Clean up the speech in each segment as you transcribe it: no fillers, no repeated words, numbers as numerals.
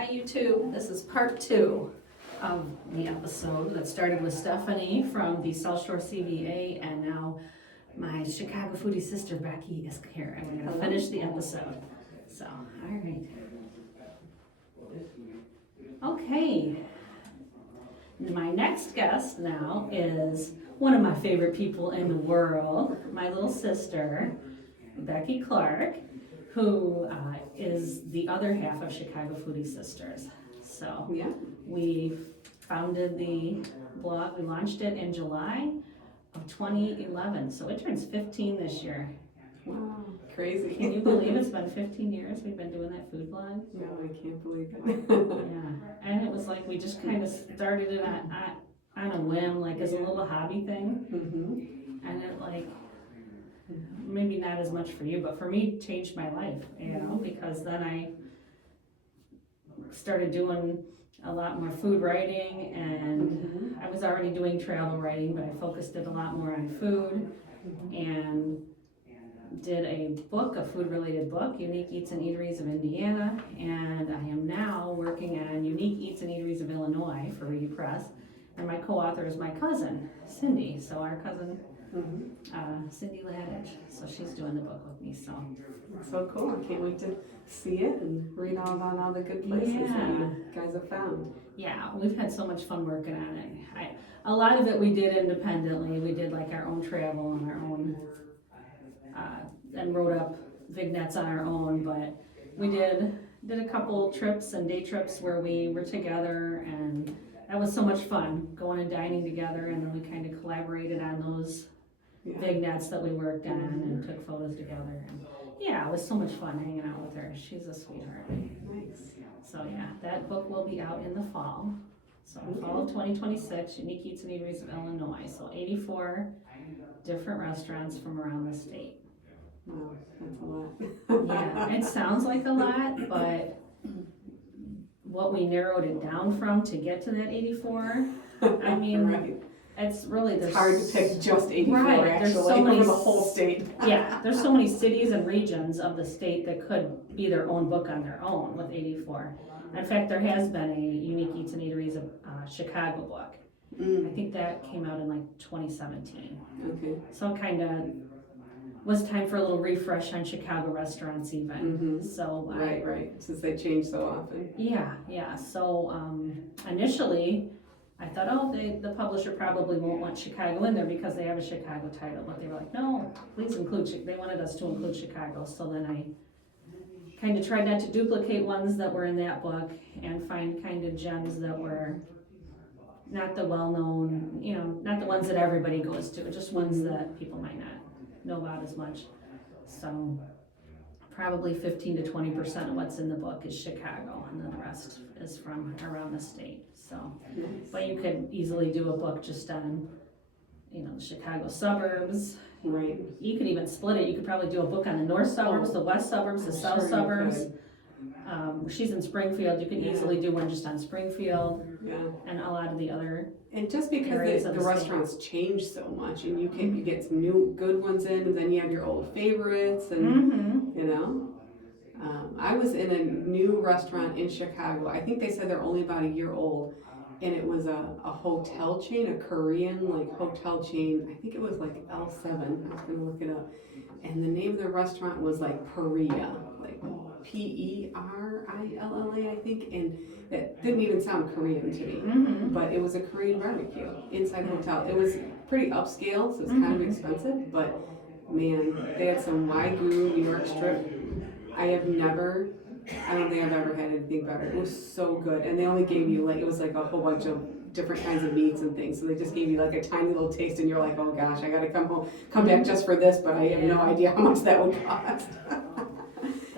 Hi YouTube, this is part 2 of the episode that started with Stephanie from the South Shore CVA, and now my Chicago Foodie sister Becky is here, and we're going to finish the episode. So, alright. Okay. My next guest now is one of my favorite people in the world, my little sister, Becky Clark, who is the other half of Chicago Foodie Sisters. So yeah, we founded the blog, we launched it in July of 2011, so it turns 15 this year. Wow, crazy. Can you believe it's been 15 years we've been doing that food blog? No, I can't believe it. Yeah, and it was like we just kind of started it on a whim, like as a little hobby thing, and it like, maybe not as much for you, but for me, it changed my life, you know, because then I started doing a lot more food writing, and I was already doing travel writing, but I focused it a lot more on food, and did a book, a food-related book, Unique Eats and Eateries of Indiana, and I am now working on Unique Eats and Eateries of Illinois for Reedy Press, and my co-author is my cousin, Cindy, so our cousin, Cindy Ladich, so she's doing the book with me, so. So cool, I can't wait to see it and read all about all the good places that you guys have found. Yeah, we've had so much fun working on it. A lot of it we did independently. We did like our own travel and our own, and wrote up vignettes on our own, but we did a couple trips and day trips where we were together, and that was so much fun, going and dining together, and then we kind of collaborated on those vignettes that we worked on and took photos together. And yeah, it was so much fun hanging out with her. She's a sweetheart. Nice. So yeah, that book will be out in the fall. So fall of 2026, Unique Eats and Eateries of Illinois. So 84 different restaurants from around the state. Wow, that's a lot. Yeah, it sounds like a lot, but what we narrowed it down from to get to that 84, I mean, right. It's really, it's hard to pick just 84 right, actually, there's so many, for the whole state. Yeah, there's so many cities and regions of the state that could be their own book on their own with 84. In fact, there has been a Unique Eats and Eateries of Chicago book. I think that came out in like 2017. Okay. So it kind of was time for a little refresh on Chicago restaurants even. So right, since they change so often. Yeah. So initially, I thought, oh, the publisher probably won't want Chicago in there because they have a Chicago title, but they were like, no, please include, they wanted us to include Chicago. So then I kind of tried not to duplicate ones that were in that book and find kind of gems that were not the well-known, you know, not the ones that everybody goes to, just ones that people might not know about as much. So probably 15 to 20% of what's in the book is Chicago, and then the rest is from around the state. So, but you could easily do a book just on, you know, the Chicago suburbs. Right. You could even split it. You could probably do a book on the north suburbs, the west suburbs, the south suburbs. She's in Springfield. You could easily do one just on Springfield. Yeah. And a lot of the other. And just because the restaurants change so much, and you get some new good ones in, and then you have your old favorites, and you know. I was in a new restaurant in Chicago. I think they said they're only about a year old, and it was a hotel chain, a Korean like hotel chain. I think it was like L7. I was gonna look it up, and the name of the restaurant was like Peria, like Perilla, I think, and that didn't even sound Korean to me. But it was a Korean barbecue inside the hotel. It was pretty upscale, so it was kind of expensive, but man, they had some Wagyu New York strip. I don't think I've ever had anything better. It was so good. And they only gave you it was like a whole bunch of different kinds of meats and things. So they just gave you like a tiny little taste, and you're like, oh gosh, I gotta come back just for this, but I have no idea how much that would cost.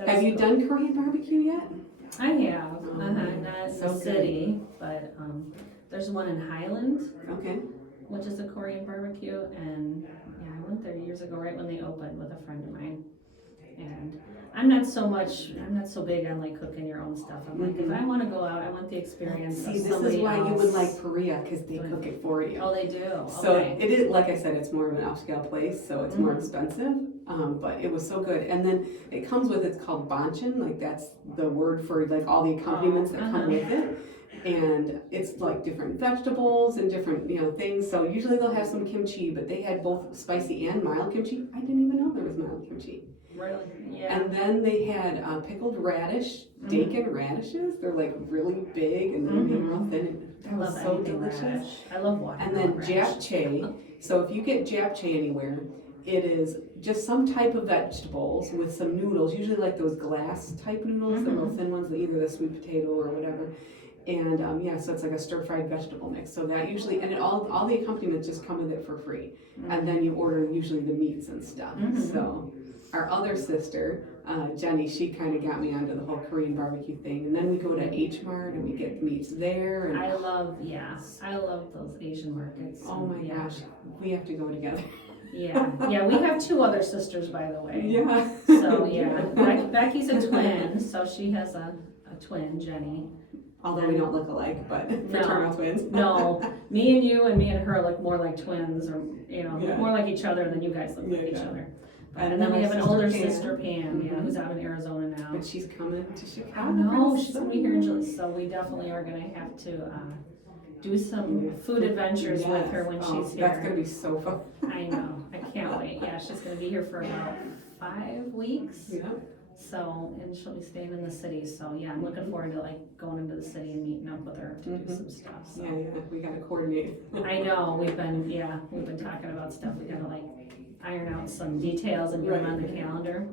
Have you done Korean barbecue yet? I have. Not in the city, but there's one in Highland. Okay. Which is a Korean barbecue, and yeah, I went there years ago, right when they opened, with a friend of mine. And I'm not so big on like cooking your own stuff. I'm like, if I want to go out, I want the experience. See, this is why you would like Peria, because they cook it for you. Oh, they do. So it is, like I said, it's more of an upscale place, so it's more expensive. but it was so good. And then it comes with, it's called banchan, like that's the word for like all the accompaniments that come with it. And it's like different vegetables and different, things. So usually they'll have some kimchi, but they had both spicy and mild kimchi. I didn't even know there was mild kimchi. Really? Yeah. And then they had pickled radish, dakin radishes. They're like really big and they're made real thin. That was so delicious. Radish. I love watermelon. And then radish. japchae. So if you get japchae anywhere, it is just some type of vegetables with some noodles, usually like those glass type noodles, the real thin ones, either the sweet potato or whatever. And so it's like a stir-fried vegetable mix. So that usually, and all the accompaniments just come with it for free. And then you order usually the meats and stuff. So our other sister, Jenny, she kind of got me onto the whole Korean barbecue thing. And then we go to H Mart and we get meats there. And I love those Asian markets. oh my gosh, we have to go together. Yeah, we have two other sisters, by the way. Yeah. So Becky's a twin, so she has a twin, Jenny. Although we don't look alike, but fraternal twins. No, me and her look more like twins, or more like each other than you guys look like each other. And then we have an older sister, Pam, who's out in Arizona now. But she's coming to Chicago. I know, she's gonna be here in July, so we definitely are gonna have to do some food adventures with her when she's here. That's gonna be so fun. I know, I can't wait. Yeah, she's gonna be here for about 5 weeks. Yeah. So, and she'll be staying in the city, so yeah, I'm looking forward to like going into the city and meeting up with her to do some stuff, so. Yeah, we gotta coordinate. I know, we've been talking about stuff, we gotta like iron out some details and get them on the calendar.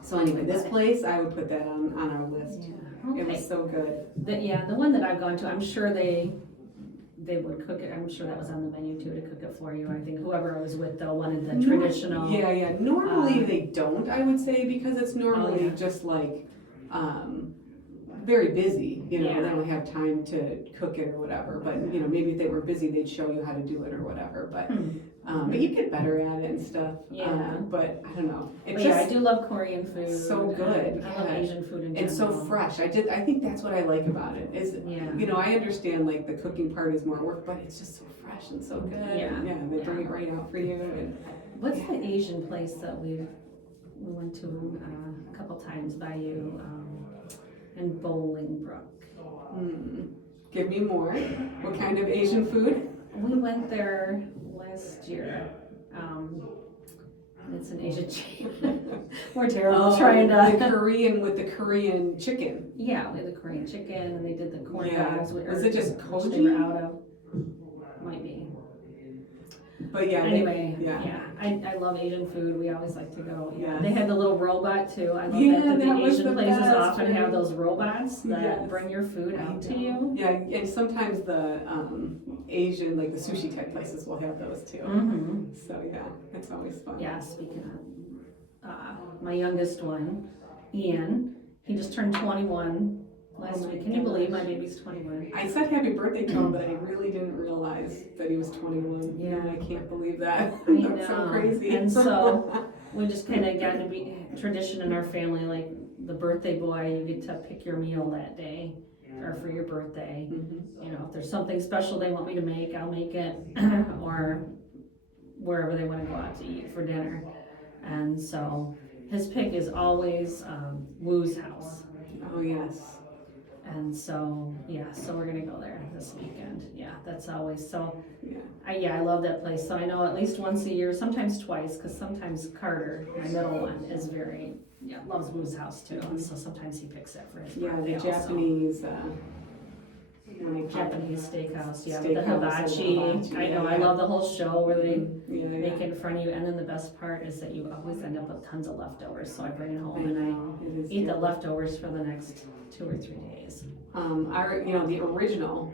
So anyway, this place, I would put that on our list. Yeah, okay. It was so good. The one that I've gone to, I'm sure they would cook it, I'm sure that was on the menu too, to cook it for you. I think whoever I was with though wanted the traditional. Yeah, normally they don't, I would say, because it's normally just like, very busy, they don't have time to cook it or whatever, but maybe if they were busy, they'd show you how to do it or whatever, but you get better at it and stuff. But I don't know. I do love Korean food. So good. I love Asian food in general. It's so fresh. I think that's what I like about it. Is I understand like the cooking part is more work, but it's just so fresh and so good. Yeah, they bring it right out for you. And what's the Asian place that we went to a couple times by you in Bolingbrook? Give me more. What kind of Asian food? We went there last year. It's an Asian chain. We're terrible trying to. The Korean with the Korean chicken. Yeah, we had the Korean chicken and they did the corn dogs. Was it just koji? They were out of. Might be. But anyway, I love Asian food. We always like to go. Yeah. They had the little robot too. I love that the Asian places often have those robots that bring your food out to you. Yeah, and sometimes the Asian, like the sushi type places will have those too. So it's always fun. Yeah, speaking of my youngest one, Ian, he just turned 21 last week. Can you believe my baby's 21? I said happy birthday to him, but I really didn't realize that he was 21. Yeah. I can't believe that. I know. That's so crazy. And so we just kind of got to be tradition in our family, like the birthday boy, you get to pick your meal that day or for your birthday. If there's something special they want me to make, I'll make it, or wherever they want to go out to eat for dinner. And so his pick is always Woo's house. Oh yes. And so so we're gonna go there this weekend. Yeah, that's always so. I love that place. So I know at least once a year, sometimes twice, because sometimes Carter, my middle one, is very loves Woo's house too. And so sometimes he picks it for his birthday. The Japanese. Japanese steakhouse, with the hibachi. I know, I love the whole show where they make it in front of you, and then the best part is that you always end up with tons of leftovers. So I bring it home and I eat the leftovers for the next 2 or 3 days. The original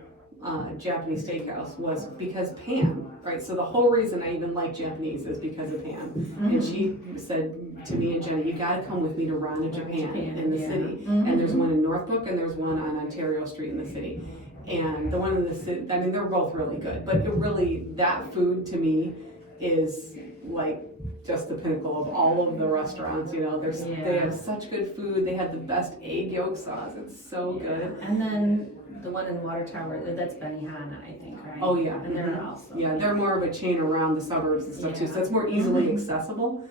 Japanese steakhouse was because Pam, right? So the whole reason I even like Japanese is because of Pam, and she said to me and Jenny, you gotta come with me to Rana, Japan in the city. And there's one in Northbrook and there's one on Ontario Street in the city. And the one in the city, I mean, they're both really good, but that food to me is like just the pinnacle of all of the restaurants. They have such good food. They have the best egg yolk sauce. It's so good. And then the one in Water Tower, that's Benihana, I think, right? Oh yeah. And they're also. Yeah, they're more of a chain around the suburbs and stuff too, so it's more easily accessible.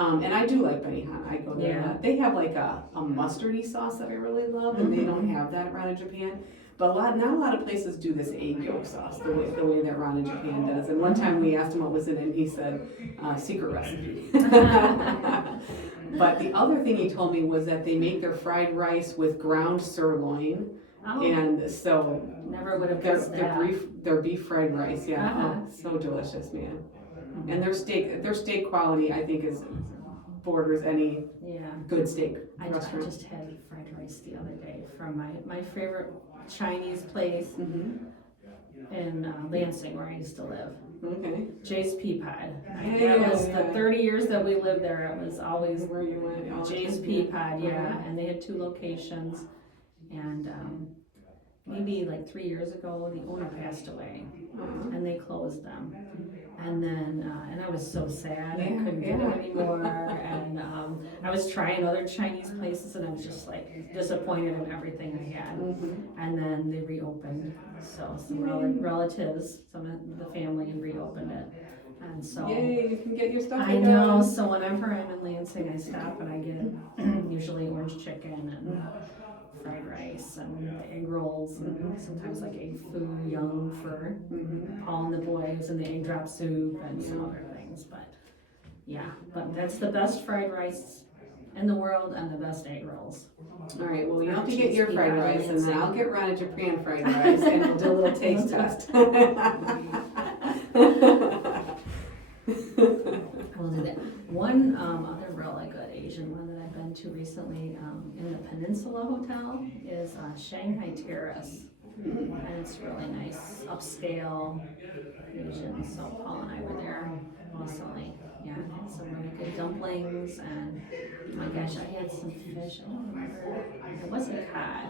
And I do like Benihana. I go there. Yeah. They have like a mustardy sauce that I really love, and they don't have that around in Japan. But not a lot of places do this egg yolk sauce the way that Ron in Japan does. And one time we asked him what was in it, and he said, secret recipe. But the other thing he told me was that they make their fried rice with ground sirloin. Oh, And so never would have guessed that. their beef fried rice, oh, so delicious, man. And their steak quality, I think, borders any good steak restaurant. I just had fried rice the other day from my favorite Chinese place in Lansing, where I used to live. Okay. Jay's Pea Pod. That was the 30 years that we lived there. It was always where you went. Jay's Pea Pod, and they had 2 locations. And maybe like 3 years ago, the owner passed away, and they closed them. And then, and I was so sad, I couldn't get it anymore. And I was trying other Chinese places, and I was just like disappointed in everything I had. And then they reopened. So some relatives, some of the family reopened it. And so, yay, you can get your stuff. I know. So whenever I'm in Lansing, I stop and I get usually orange chicken and fried rice and egg rolls and sometimes like egg foo young for Paul and the boys and the egg drop soup and some other things. But that's the best fried rice in the world and the best egg rolls. All right, well, you have to get your fried rice, and then I'll get Ron a Japan fried rice, and we'll do a little taste test. We'll do that. One other really good Asian one that I've been to recently in the Peninsula Hotel is Shanghai Terrace. And it's really nice, upscale Asian. So Paul and I were there recently. Yeah, had some really good dumplings, and oh my gosh, I had some fish. I don't remember. It wasn't cod.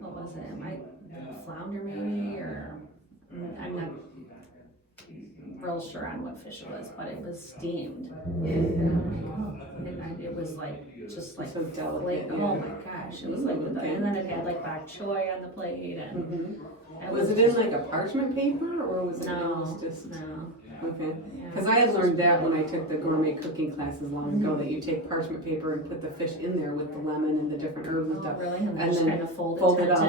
What was it? Flounder maybe, or I'm not real sure on what fish it was, but it was steamed. And it was like just like so delicate. Oh my gosh, it was like and then it had like bok choy on the plate, and was it in like a parchment paper, or was it just no? Okay, because I had learned that when I took the gourmet cooking classes long ago, that you take parchment paper and put the fish in there with the lemon and the different herbs and stuff. Really? And then just kind of fold it up.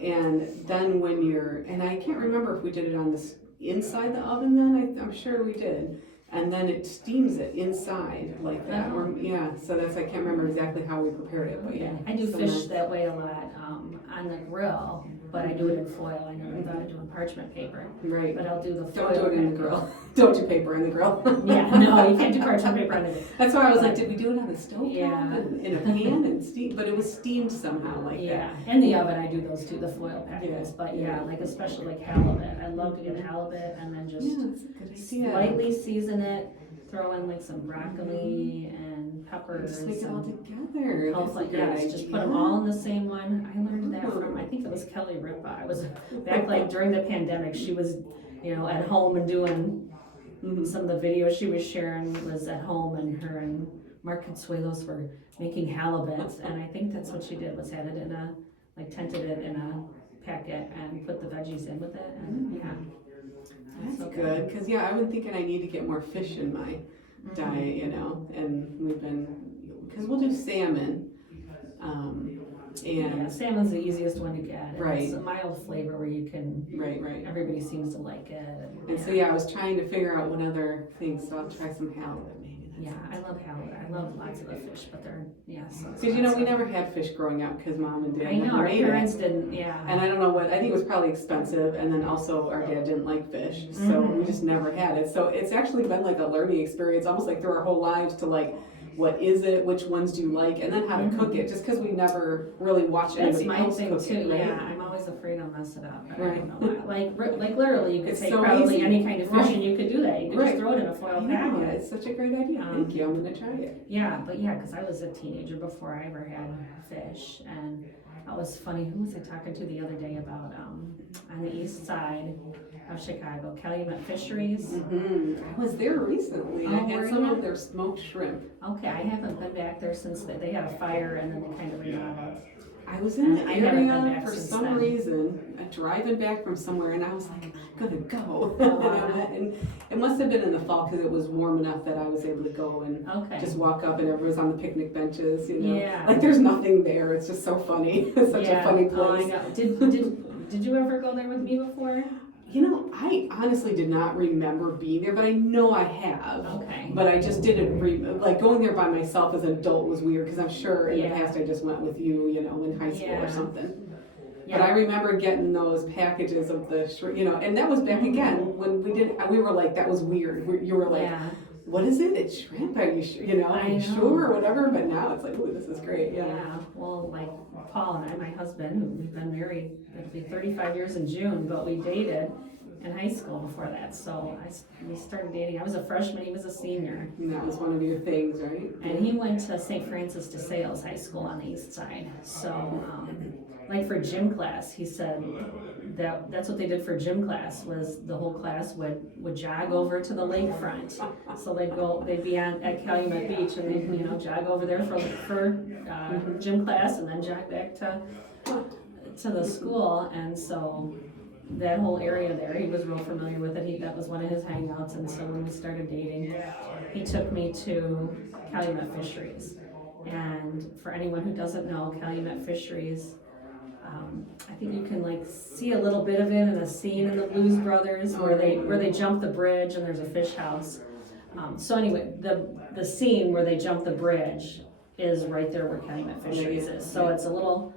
And then when and I can't remember if we did it on this inside the oven then, I'm sure we did. And then it steams it inside like that. Oh. So I can't remember exactly how we prepared it, but I do fish that way a lot on the grill, but I do it in foil. I never thought of doing parchment paper. Right. But I'll do the foil. Don't do it in the grill. Don't do paper in the grill. No, you can't do parchment paper on the grill. That's why I was like, did we do it on the stove and in a pan and steam? But it was steamed somehow like that. Yeah, in the oven I do those too, the foil packets. But like especially like halibut. I love to get halibut and then just lightly season it, throw in like some broccoli and peppers. Just make it all together. Just put them all in the same one. I learned that from, I think it was Kelly Ripa. I was back like during the pandemic. She was, at home and doing some of the videos she was sharing was at home, and her and Mark Consuelos were making halibut, and I think that's what she did, was had it in tented it in a packet and put the veggies in with it, and That's good, because I've been thinking I need to get more fish in my diet, and because we'll do salmon, and salmon's the easiest one to get. Right. It's a mild flavor where you can. Right. Everybody seems to like it. And so I was trying to figure out what other things. So I'll try some halibut maybe. I love halibut. I love lots of the fish, but they're because we never had fish growing up because mom and dad. I know our parents didn't. Yeah. And I don't know I think it was probably expensive, and then also our dad didn't like fish, so we just never had it. So it's actually been like a learning experience, almost like through our whole lives, to like, what is it? Which ones do you like? And then how to cook it, just because we never really watched anybody else cook it, right? Yeah, I'm always afraid I'll mess it up. But right. I don't know why. Like literally, you could it's take so probably easy. Any kind of fish and you could do that. You could just throw it in a foil packet. Yeah, it's such a great idea. Thank you. I'm going to try it. Yeah, but because I was a teenager before I ever had fish, and that was funny. Who was I talking to the other day about on the east side of Chicago, Calumet Fisheries? I was there recently. I had some of their smoked shrimp. Okay, I haven't been back there since they had a fire and then they kind of remodeled. I was in the And I haven't been area back for since some then. reason, driving back from somewhere, and I was like, I'm gonna go. And it must have been in the fall because it was warm enough that I was able to go and Okay. just walk up, and everyone was on the picnic benches. You know, Yeah. like there's nothing there. It's just so funny. It's such a funny Oh, I place. know. Did you ever go there with me before? You know, I honestly did not remember being there, but I know I have. Okay. But I just didn't like going there by myself as an adult was weird because I'm sure in the past I just went with you, you know, in high school or something. Yeah. But I remember getting those packages of the shrimp, you know, and that was back again when we were like, that was weird. You were like, what is it? It's shrimp. Are you sure? You know, are you sure or whatever? But now it's like, ooh, this is great. Yeah. Well, like Paul and I, my husband, we've been married, it'll be 35 years in June, but we dated in high school before that. So we started dating. I was a freshman, he was a senior. And that was one of your things, right? And he went to St. Francis de Sales High School on the east side. So, like for gym class, he said that's what they did for gym class, was the whole class would jog over to the lakefront. So they'd be at Calumet Beach and they'd, you know, jog over there for gym class and then jog back to the school. And so that whole area there, he was real familiar with it. That was one of his hangouts. And so when we started dating, he took me to Calumet Fisheries. And for anyone who doesn't know, Calumet Fisheries, I think you can like see a little bit of it in a scene in the Blues Brothers where they jump the bridge and there's a fish house. So anyway, the scene where they jump the bridge is right there where Calumet Fisheries is. So it's a little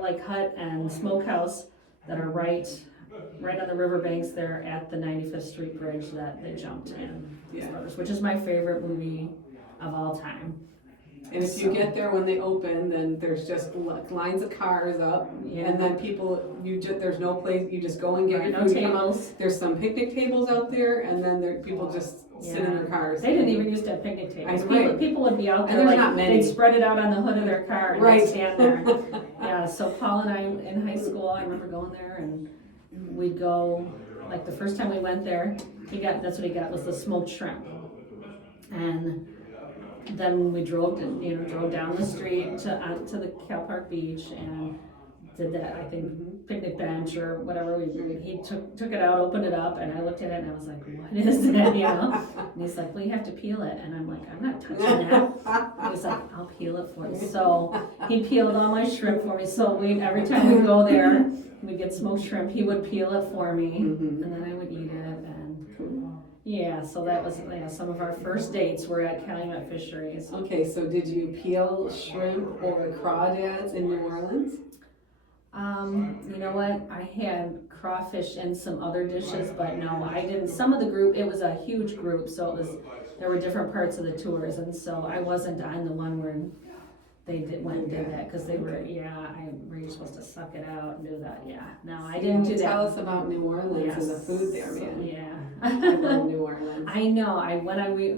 like hut and smokehouse that are right on the riverbanks there at the 95th Street Bridge that they jumped in, Blues Brothers, which is my favorite movie of all time. And if you get there when they open, then there's just lines of cars up, and then people, there's no place, you just go and get your food. Tables. There's some picnic tables out there, and then people just sit in their cars. They didn't even used to have picnic tables. People would be out there, and there's not many. They'd spread it out on the hood of their car and they'd stand there. Yeah, so Paul and I in high school, I remember going there and we'd go, like the first time we went there, that's what he got was the smoked shrimp. And then we drove down the street to the Cal Park Beach and did that, I think, picnic bench or whatever. He took it out, opened it up, and I looked at it and I was like, what is that, you know? And he's like, well, you have to peel it. And I'm like, I'm not touching that. He's like, I'll peel it for you. So he peeled all my shrimp for me. So every time we go there, we'd get smoked shrimp, he would peel it for me, and then I would eat it. And so that was some of our first dates were at Calumet Fisheries. Okay, so did you peel shrimp or crawdads in New Orleans? You know what? I had crawfish and some other dishes, but no, I didn't. Some of the group, it was a huge group, so there were different parts of the tours, and so I wasn't on the one where they went and did that because they were, were you supposed to suck it out and do that? Yeah, no, I didn't do that. Tell us about New Orleans and the food there, man. Yeah. I love New Orleans. I know.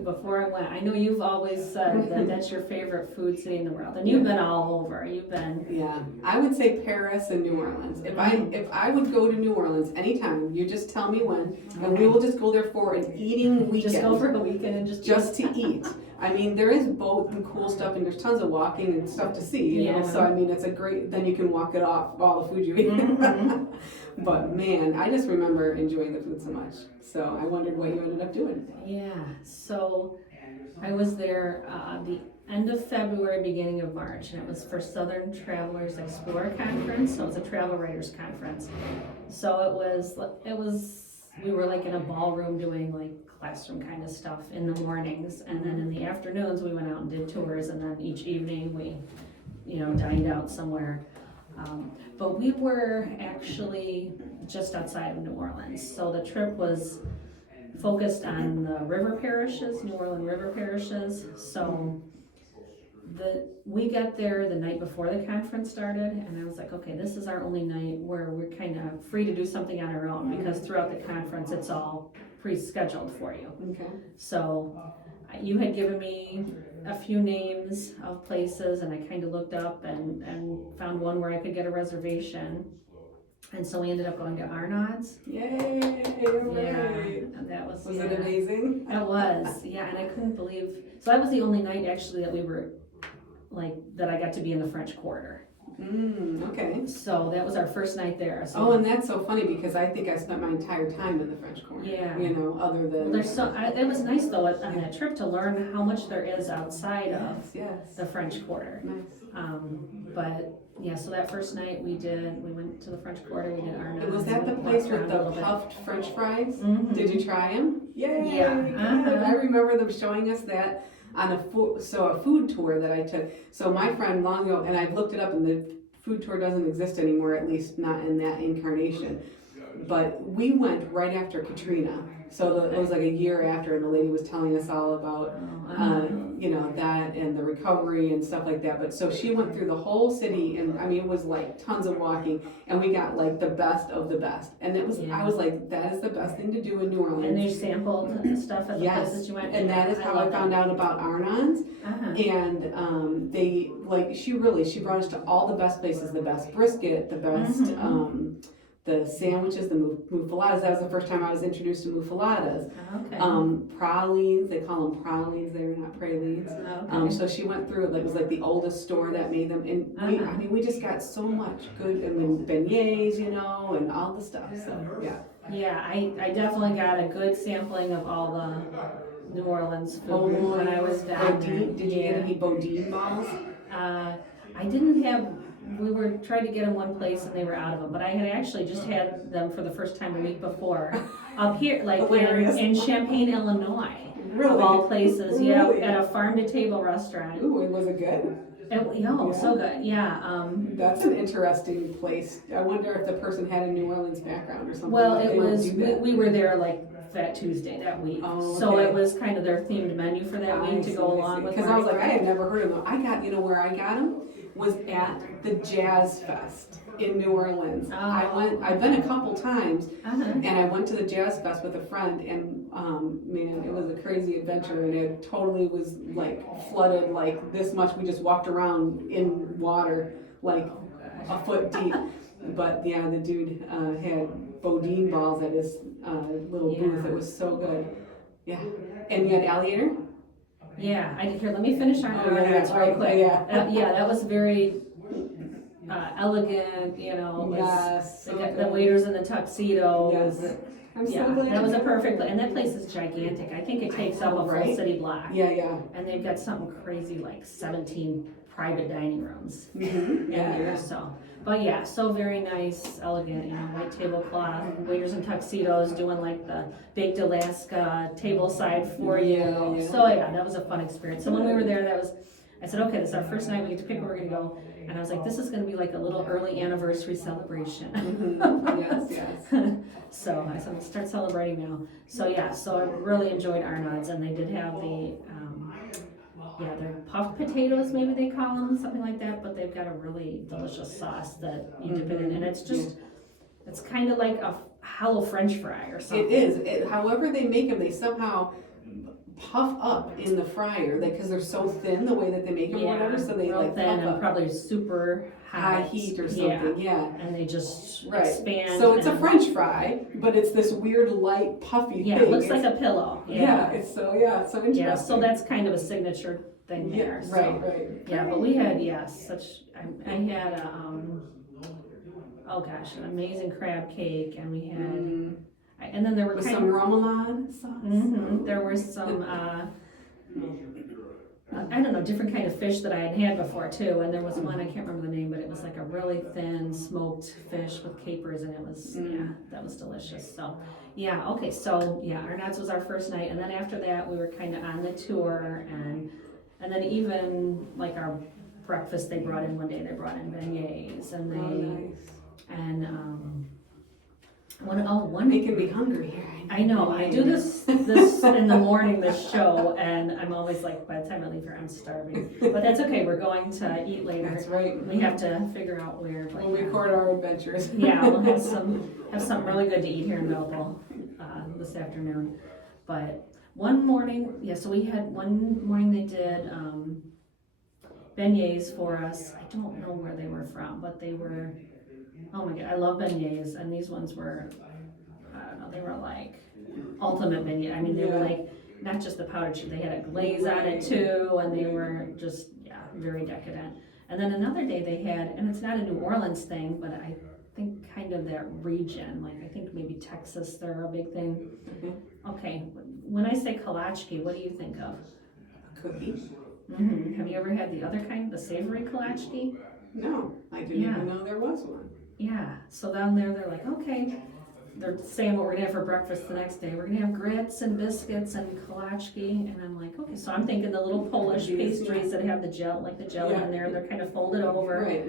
Before I went, I know you've always said that that's your favorite food city in the world, and you've been all over. You've been. Yeah, I would say Paris and New Orleans. If I would go to New Orleans anytime, you just tell me when, and we will just go there for an eating weekend. Just go for a weekend and just to eat. I mean, there is boat and cool stuff, and there's tons of walking and stuff to see. You know, so I mean, it's a great. Then you can walk it off all the food you eat. But man, I just remember enjoying the food so much. So I wondered what you ended up doing. Yeah, so I was there the end of February, beginning of March, and it was for Southern Travelers Explorer Conference. So it was a travel writers conference. So it was we were like in a ballroom doing like classroom kind of stuff in the mornings, and then in the afternoons we went out and did tours, and then each evening we dined out somewhere. But we were actually just outside of New Orleans, so the trip was focused on the river parishes, New Orleans river parishes. So we got there the night before the conference started, and I was like, okay, this is our only night where we're kind of free to do something on our own, because throughout the conference it's all pre-scheduled for you. Okay. So you had given me a few names of places, and I kind of looked up and found one where I could get a reservation. And so we ended up going to Arnaud's. Yay! Right. And that was it amazing? It was, and I couldn't believe. So that was the only night actually that we were that I got to be in the French Quarter. Okay. So that was our first night there. So oh, and that's so funny because I think I spent my entire time in the French Quarter. Yeah. You know, other than. Well, it was nice though on that trip to learn how much there is outside of the French Quarter. Nice. But yeah, so that first night we went to the French Quarter, we did Arnott's. Was that the place with the puffed French fries? Mm-hmm. Did you try them? Yay! Yeah. I remember them showing us that on a food tour that I took. So my friend long ago, and I've looked it up, and the food tour doesn't exist anymore, at least not in that incarnation. But we went right after Katrina. So it was like a year after, and the lady was telling us all about, you know, that and the recovery and stuff like that. But so she went through the whole city, and I mean, it was like tons of walking, and we got like the best of the best. And it was, I was like, that is the best thing to do in New Orleans. And they sampled stuff at the places you went. And that is how I found out about Arnott's. And they, like, she brought us to all the best places, the best brisket, the best, the sandwiches, the muffaladas. That was the first time I was introduced to muffaladas. Pralines, they call them pralines, they were not pralines. So she went through, it was like the oldest store that made them. And we just got so much good, I mean, beignets, you know, and all the stuff, so, yeah. Yeah, I definitely got a good sampling of all the New Orleans food when I was down there. Did you get any Bodine balls? I didn't have. We were trying to get them one place and they were out of them, but I had actually just had them for the first time a week before up here, like in Champaign, Illinois, of all places. Really? Yeah, at a farm to table restaurant. Ooh, and was it good? So good. Yeah. That's an interesting place. I wonder if the person had a New Orleans background or something. Well, it was. We were there like Fat Tuesday that week, so it was kind of their themed menu for that week to go along with. Because I was like, I had never heard of them. I got, you know, where I got them was at the Jazz Fest in New Orleans. I've been a couple times, and I went to the Jazz Fest with a friend, and man, it was a crazy adventure, and it totally was like flooded like this much. We just walked around in water like a foot deep. But yeah, the dude had Bodine balls at his little booth. It was so good. Yeah. And you had alligator? Yeah, I did. Here, let me finish our Arnott's real quick. Yeah, that was very elegant, you know. The waiters in the tuxedos. Yes. I'm so glad. That was a perfect, and that place is gigantic. I think it takes up a full city block. Yeah. And they've got something crazy like 17 private dining rooms in there. So, but yeah, so very nice, elegant, you know, white tablecloth, waiters in tuxedos doing like the baked Alaska tableside for you. So yeah, that was a fun experience. So when we were there, I said, okay, this is our first night, we get to pick where we're gonna go. And I was like, this is gonna be like a little early anniversary celebration. Yes. So I said, let's start celebrating now. So yeah, so I really enjoyed Arnott's, and they did have they're puffed potatoes, maybe they call them, something like that, but they've got a really delicious sauce that you dip it in, and it's just, it's kind of like a hollow French fry or something. It is. However they make them, they somehow puff up in the fryer, because they're so thin the way that they make them or whatever, so they like thin puff up. And probably super high heat or something, and they just expand. So it's a French fry, but it's this weird light puffy thing. It looks like a pillow. It's so interesting. Yeah, so that's kind of a signature thing there. Right. Yeah, but we had I had an amazing crab cake, and we had and then there were some remoulade sauce. There were some I don't know, different kind of fish that I had before too, and there was one, I can't remember the name, but it was like a really thin smoked fish with capers, and it was that was delicious. So Arnott's was our first night, and then after that we were kind of on the tour, and then even like our breakfast they brought in one day, they brought in beignets, and one making me hungry here. I know. I do this in the morning, this show, and I'm always like, by the time I leave here, I'm starving. But that's okay. We're going to eat later. That's right. We have to figure out where. We'll record our adventures. Yeah, we'll have something really good to eat here in Millville this afternoon. But one morning, so we had one morning they did beignets for us. I don't know where they were from, but they were. Oh my God, I love beignets, and these ones were, I don't know, they were like ultimate beignet. I mean, they were like, not just the powdered sugar, they had a glaze on it too, and they were just, very decadent. And then another day they had, and it's not a New Orleans thing, but I think kind of that region, like I think maybe Texas, they're a big thing. Okay, when I say kolachki, what do you think of? Cookie. Have you ever had the other kind, the savory kolachki? No, I didn't even know there was one. Yeah, so down there they're like, okay, they're saying what we're gonna have for breakfast the next day. We're gonna have grits and biscuits and kolachki, and I'm like, okay, so I'm thinking the little Polish pastries that have the jelly in there, they're kind of folded over. Right.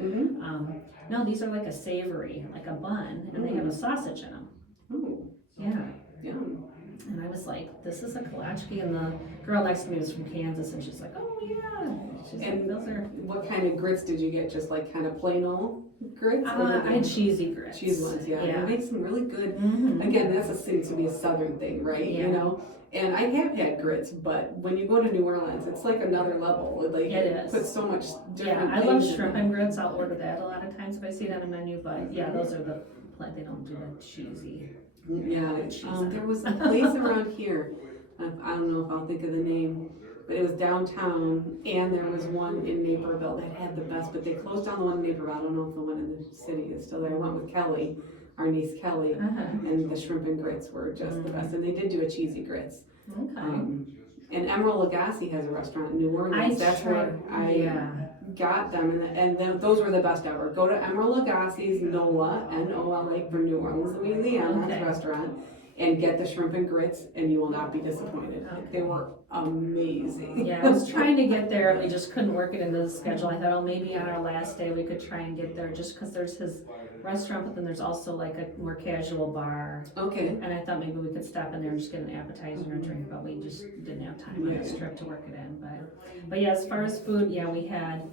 No, these are like a savory, like a bun, and they have a sausage in them. Oh. Yeah. Yum. And I was like, this is a kolachki, and the girl next to me was from Kansas, and she's like, oh yeah. She's like, those are. What kind of grits did you get? Just like kind of plain old grits? I had cheesy grits. Cheese ones, yeah. They make some really good. Again, that seems to be a southern thing, right? Yeah. You know. And I have had grits, but when you go to New Orleans, it's like another level. Like it is. Puts so much different. Yeah, I love shrimp and grits. I'll order that a lot of times if I see it on a menu. But yeah, those are they don't do the cheesy. Yeah, there was a place around here. I don't know if I'll think of the name, but it was downtown, and there was one in Naperville that had the best. But they closed down the one in Naperville. I don't know if the one in the city is still there. I went with Kelly, our niece Kelly, and the shrimp and grits were just the best. And they did do a cheesy grits. Okay. And Emerald Lagasse has a restaurant in New Orleans. That's where I got them, and those were the best ever. Go to Emerald Lagasse's NOLA, N-O-L-A, from New Orleans, Louisiana, restaurant, and get the shrimp and grits, and you will not be disappointed. They were amazing. Yeah, I was trying to get there, and we just couldn't work it into the schedule. I thought, oh, maybe on our last day we could try and get there, just because there's his restaurant, but then there's also like a more casual bar. Okay. And I thought maybe we could stop in there and just get an appetizer or a drink, but we just didn't have time on this trip to work it in. But yeah, as far as food, yeah, we had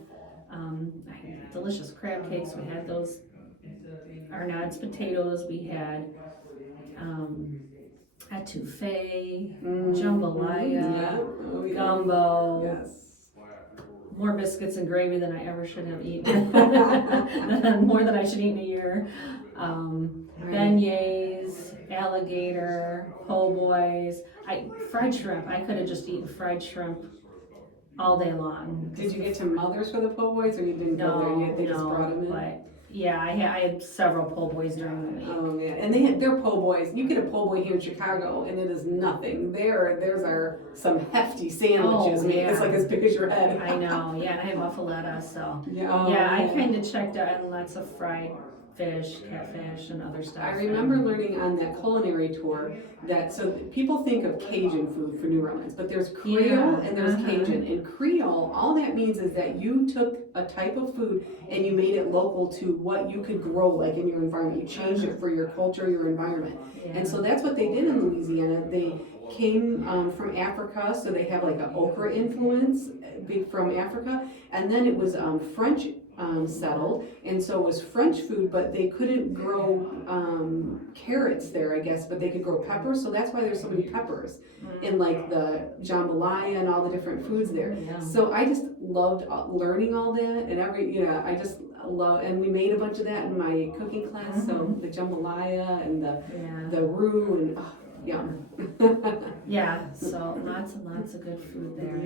delicious crab cakes. We had those Arnaud's potatoes. We had etouffee, jambalaya, gumbo. Yes. More biscuits and gravy than I ever should have eaten. More than I should eat in a year. Beignets, alligator, po' boys. Fried shrimp. I could have just eaten fried shrimp all day long. Did you get to Mother's for the po' boys, or you didn't go there yet? They just brought them in? But yeah, I had several po' boys during the week. Oh yeah, and their po' boys. You get a po' boy here in Chicago, and it is nothing. There's some hefty sandwiches. It's like as big as your head. I know. Yeah, and I had muffaletta, so I kind of checked out and lots of fried fish, catfish, and other stuff. I remember learning on that culinary tour that people think of Cajun food for New Orleans, but there's Creole and there's Cajun. And Creole, all that means is that you took a type of food and you made it local to what you could grow like in your environment. You changed it for your culture, your environment. And so that's what they did in Louisiana. They came from Africa, so they have like an okra influence from Africa, and then it was French settled, and so it was French food, but they couldn't grow carrots there, I guess, but they could grow peppers, so that's why there's so many peppers in like the jambalaya and all the different foods there. So I just loved learning all that, and I just love, and we made a bunch of that in my cooking class, so the jambalaya and the roux and yum. So lots of good food there.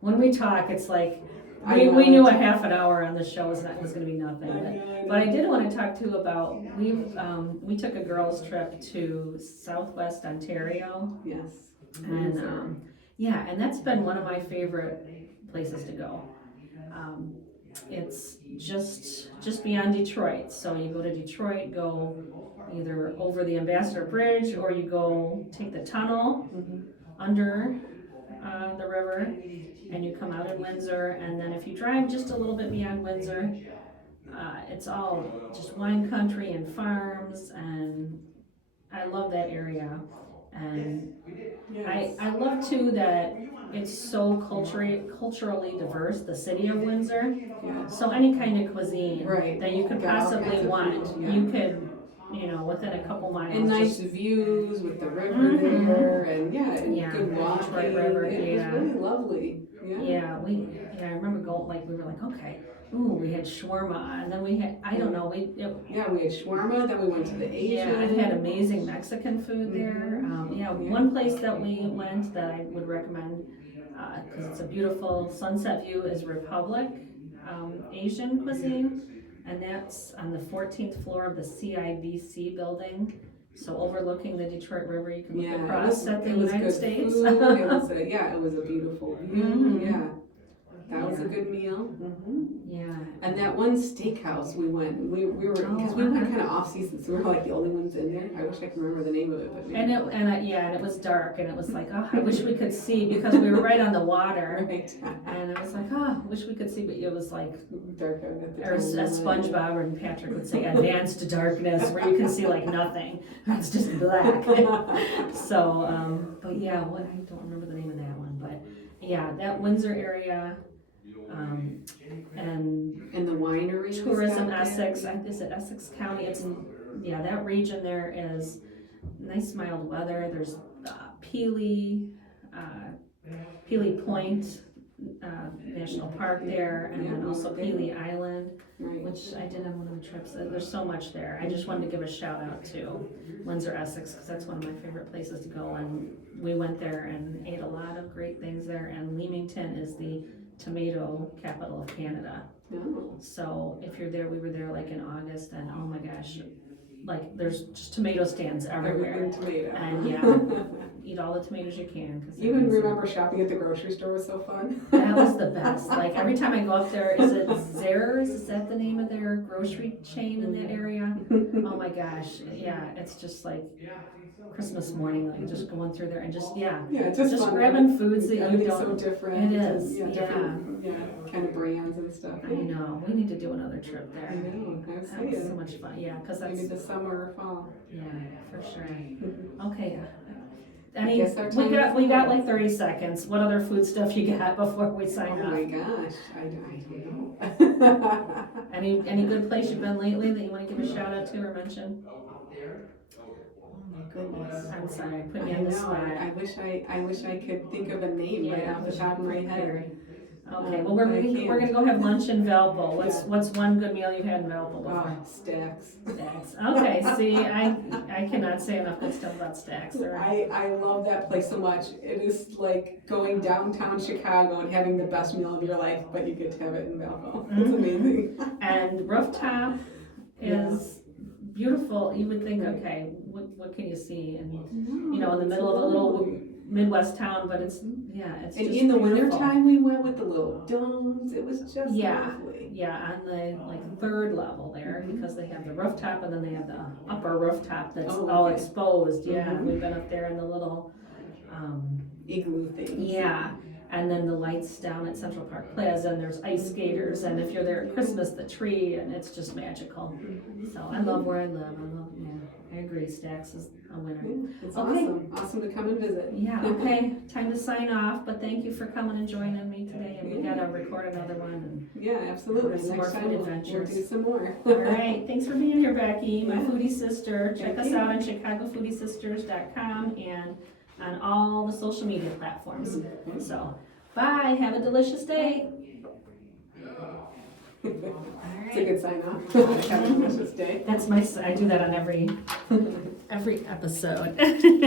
When we talk, it's like we knew a half an hour on the show was going to be nothing. But I did want to talk too about we took a girls trip to Southwest Ontario. Yes. And and that's been one of my favorite places to go. It's just beyond Detroit. So you go to Detroit, go either over the Ambassador Bridge, or you go take the tunnel under the river, and you come out in Windsor. And then if you drive just a little bit beyond Windsor, it's all just wine country and farms, and I love that area. And I love too that it's so culturally diverse, the city of Windsor. So any kind of cuisine that you could possibly want, you could, within a couple miles. And nice views with the river there, and good walking. River, it was really lovely. I remember going, we were like, okay, we had shawarma, and then we had, I don't know, we had shawarma, then we went to the Asian. Yeah, I've had amazing Mexican food there. One place that we went that I would recommend, because it's a beautiful sunset view, is Republic Asian cuisine, and that's on the 14th floor of the CIBC building. So overlooking the Detroit River, you can look across at the United States. Food. It was a beautiful view. Mm-hmm. Yeah, that was a good meal. Mm-hmm. Yeah. And that one steakhouse we went, we were because we went kind of off season, so we were like the only ones in there. I wish I could remember the name of it, but maybe. And it was dark, and it was like, oh, I wish we could see, because we were right on the water. Right. And I was like, oh, I wish we could see, but it was like, Dark out at the or as SpongeBob and Patrick would say, advanced darkness, where you can see like nothing. It's just black. So, but yeah, what, I don't remember the name of that one, but yeah, that Windsor area, and the winery. tourism Essex, is it Essex County? It's, yeah, that region there is nice mild weather. There's Peely Point National Park there, and then also Peely Island, which I did on one of the trips. There's so much there. I just wanted to give a shout out to Windsor, Essex, because that's one of my favorite places to go, and we went there and ate a lot of great things there. And Leamington is the tomato capital of Canada. Oh. So if you're there, we were there like in August, and oh my gosh, like there's just tomato stands everywhere. Everything tomato. And yeah, eat all the tomatoes you can. Cause you would remember shopping at the grocery store was so fun. That was the best. Like every time I go up there, is it Zehrs? Is that the name of their grocery chain in that area? Oh my gosh, yeah, it's just like Christmas morning, like just going through there and just it's just fun, grabbing foods that you everything's don't. so different. It is, Different, kind of brands and stuff. I know. We need to do another trip there. I know. That was so much fun. Yeah, because that's maybe the summer or fall. Yeah, for sure. Okay. We got like 30 seconds. What other food stuff you got before we sign off? Oh my gosh, I don't know. Any good place you've been lately that you want to give a shout out to or mention? Goodness. I'm sorry, I put you on the spot. I wish I could think of a name right off the top of my head. Okay, well we're gonna go have lunch in Valpo. What's one good meal you've had in Valpo before? Stacks. Stacks. Okay, see, I cannot say enough good stuff about Stacks. I love that place so much. It is like going downtown Chicago and having the best meal of your life, but you get to have it in Valpo. It's amazing. And Rooftop is beautiful. You would think, okay, what can you see? And in the middle of a little Midwest town, but it's just in the beautiful. wintertime we went with the little domes. It was just lovely. Yeah, on the third level there, because they have the rooftop and then they have the upper rooftop that's all exposed. Yeah, we've been up there in the little igloo things. Yeah. And then the lights down at Central Park Plaza, and there's ice skaters, and if you're there at Christmas, the tree, and it's just magical. So I love where I live. I agree. Stacks is a winner. It's awesome to come and visit. Yeah. Okay. Time to sign off. But thank you for coming and joining me today. And we gotta record another one. And absolutely. Some more food adventures. We'll do some more. All right. Thanks for being here, Becky, my foodie sister. Check us out on ChicagoFoodieSisters.com and on all the social media platforms. So, bye. Have a delicious day. It's a good sign off. Have a delicious day. That's I do that on every episode.